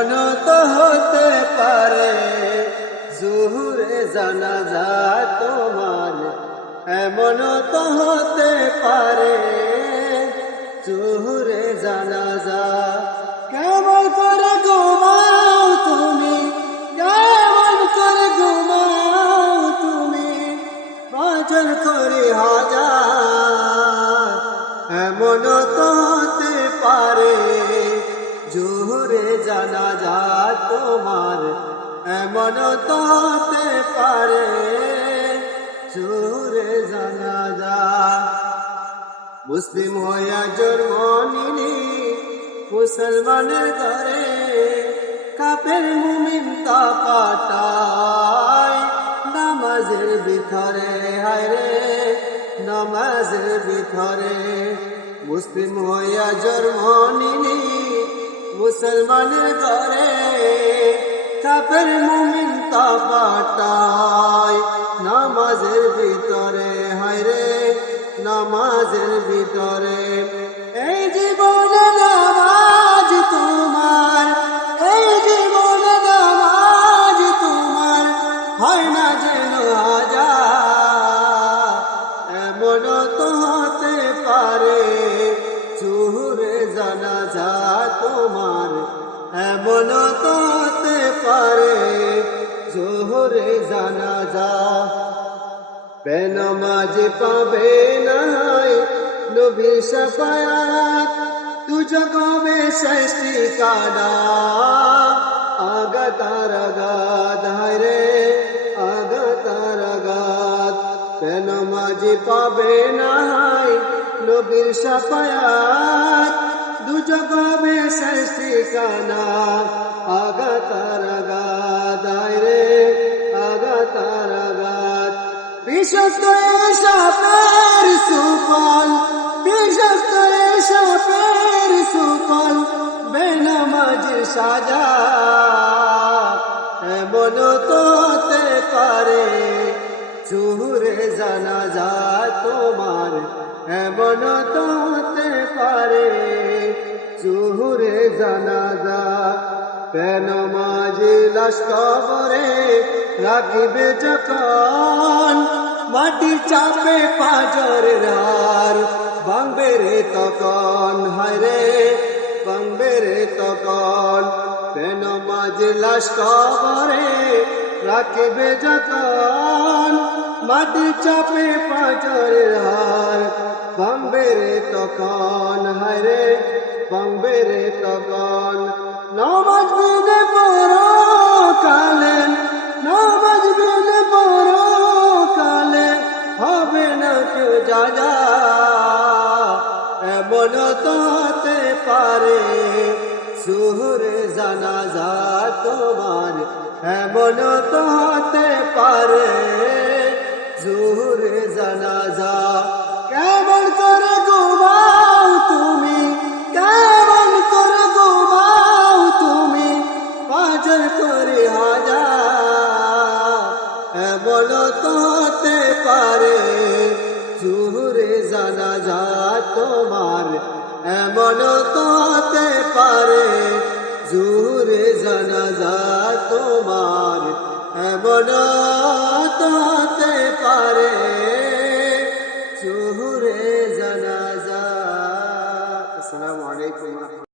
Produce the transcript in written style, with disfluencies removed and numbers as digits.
এমন তো হতে পারে জোহরে জানাজা তোমার, এমন তো হতে পারে জোহরে জানাজা। কেমন করে ঘুমাও তুমি, কেমন করে ঘুমাও তুমি, ফজর করে হাজার। এমন তো হতে পারে জোহরে জানাজা তোমার, এমন তো হতে পারে জোহরে জানাজা। মুসলিম হইয়া জন্ম নিলি মুসলমানের ঘরে, কাফের মুমিন তা কাটায় নামাজের ভিতরে। হায়রে নামাজের ভিতরে। মুসলিম হইয়া জন্ম নিলি মুসলমানের ঘরে, কাফের মুমিন তা কাটায় নামাজের ভিতরে। হায়রে নামাজের ভিতরে। এই জীবনে নামাজ তোমার, এই জীবনে নামাজ তোমার হয় না যেন হাজার। এমন তো হতে পারে জোহরে জানাজা তোমার, এমন তো হতে পারে জোহরে জানাজা। বেনামাজি পাবে নাই নবীর শাফায়াত, দুজগমে ষষ্ঠী কানা আগাতার আগাত। হায়রে আগাতার আগাত। বেনামাজি পাবে নাই নবীর শাফায়াত, দুজগমে ষষ্ঠী কানা আগাতার আগাত। হায়রে আগাতার আগাত। বিষাক্ত সাপের সুফল, বিষাক্ত সাপের সুফল বেনামাজির সাজা। এমন তো হতে পারে জোহরে জানাজা তোমার, এমন তো হতে পারে জোহরে জানাজা। বেনামাজি লাশ কবরে রাখিবে যখন, মাটি চাপে পাঁজরের হার ভাঙবে রে তখন। হায়রে ভাঙবে রে তখন। বেনামাজি লাশ কবরে রাখিবে যখন, মাটি চাপে পাঁজরের হার ভাঙবে রে তখন। হায়রে ভাঙবে রে তখন। নামাজ বিনে পরকালে, নামাজ বিনে পরকালে হবে না কেউ যাজা। এমন তো হতে পারে জোহরে জানাজা তোমার, এমন তো হতে পারে জোহরে জানাজা। কেমন করে ঘুমাও তুমি, কেমন করে ঘুমাও তুমি, ফজর করে হাজার। এমন তো হতে পারে জোহরে জানাজা তোমার, এমন তো হতে পারে জোহরে জানাজা তোমার, এমন তো হতে পারে জোহরে জানাজা। আসসালামু আলাইকুম।